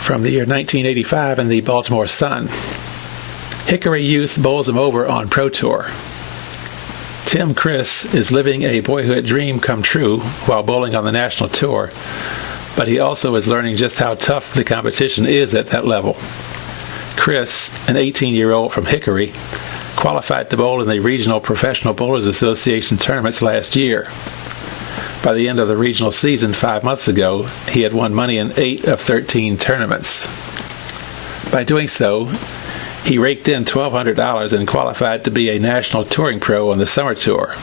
from the year 1985 in the Baltimore Sun. Hickory youth bowls him over on Pro Tour. Tim Chris is living a boyhood dream come true while bowling on the national tour, but he also is learning just how tough the competition is at that level. Chris, an 18-year-old from Hickory, qualified to bowl in the Regional Professional Bowlers Association tournaments last year. By the end of the regional season 5 months ago, he had won money in 8 of 13 tournaments. By doing so, he raked in $1,200 and qualified to be a national touring pro on the summer tour.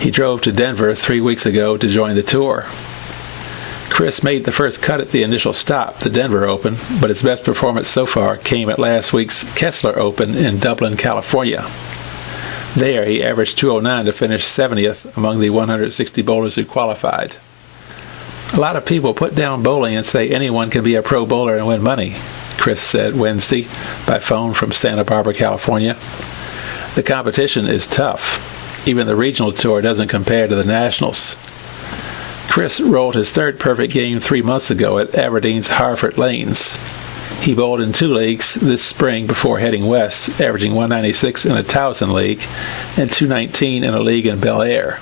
He drove to Denver 3 weeks ago to join the tour. Chris made the first cut at the initial stop, the Denver Open, but his best performance so far came at last week's Kessler Open in Dublin, California. There, he averaged .209 to finish 70th among the 160 bowlers who qualified. A lot of people put down bowling and say anyone can be a pro bowler and win money, Chris said Wednesday by phone from Santa Barbara, California. The competition is tough. Even the regional tour doesn't compare to the nationals. Chris rolled his third perfect game 3 months ago at Aberdeen's Harford Lanes. He bowled in 2 leagues this spring before heading west, averaging 196 in a Towson League and 219 in a league in Bel Air.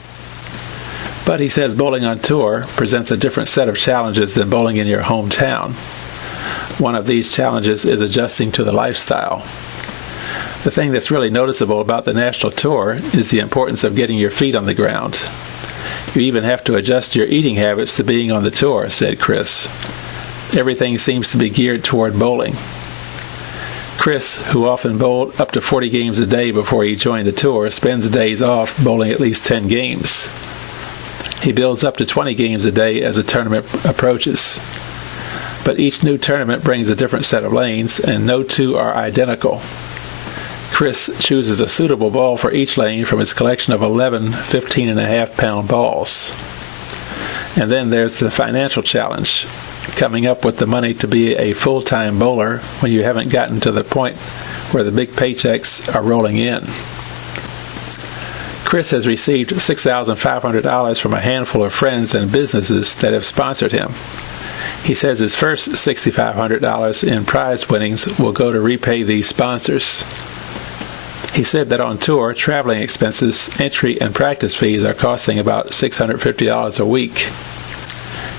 But he says bowling on tour presents a different set of challenges than bowling in your hometown. One of these challenges is adjusting to the lifestyle. The thing that's really noticeable about the national tour is the importance of getting your feet on the ground. You even have to adjust your eating habits to being on the tour, said Chris. Everything seems to be geared toward bowling. Chris, who often bowled up to 40 games a day before he joined the tour, spends days off bowling at least 10 games. He builds up to 20 games a day as a tournament approaches. But each new tournament brings a different set of lanes, and no two are identical. Chris chooses a suitable ball for each lane from his collection of 11 15.5-pound balls. And then there's the financial challenge, coming up with the money to be a full-time bowler when you haven't gotten to the point where the big paychecks are rolling in. Chris has received $6,500 from a handful of friends and businesses that have sponsored him. He says his first $6,500 in prize winnings will go to repay these sponsors. He said that on tour, traveling expenses, entry, and practice fees are costing about $650 a week.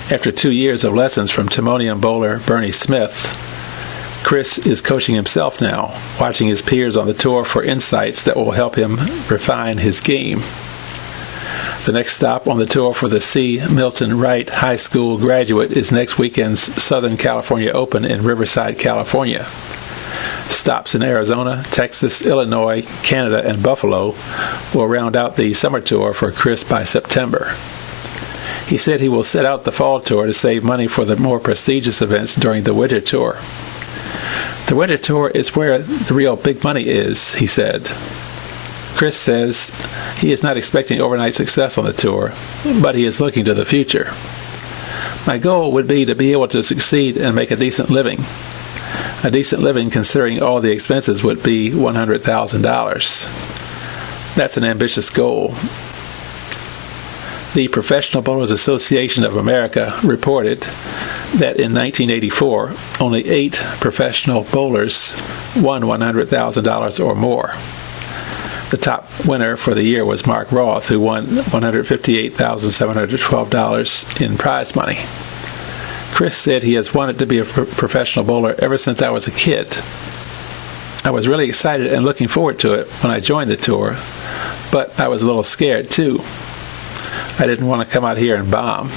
After 2 years of lessons from Timonium bowler Bernie Smith, Chris is coaching himself now, watching his peers on the tour for insights that will help him refine his game. The next stop on the tour for the C. Milton Wright High School graduate is next weekend's Southern California Open in Riverside, California. Stops in Arizona, Texas, Illinois, Canada, and Buffalo will round out the summer tour for Chris by September. He said he will sit out the fall tour to save money for the more prestigious events during the winter tour. The winter tour is where the real big money is, he said. Chris says he is not expecting overnight success on the tour, but he is looking to the future. My goal would be to be able to succeed and make a decent living. A decent living, considering all the expenses, would be $100,000. That's an ambitious goal. The Professional Bowlers Association of America reported that in 1984, only 8 professional bowlers won $100,000 or more. The top winner for the year was Mark Roth, who won $158,712 in prize money. Chris said he has wanted to be a professional bowler ever since I was a kid. I was really excited and looking forward to it when I joined the tour, but I was a little scared too. I didn't want to come out here and bomb.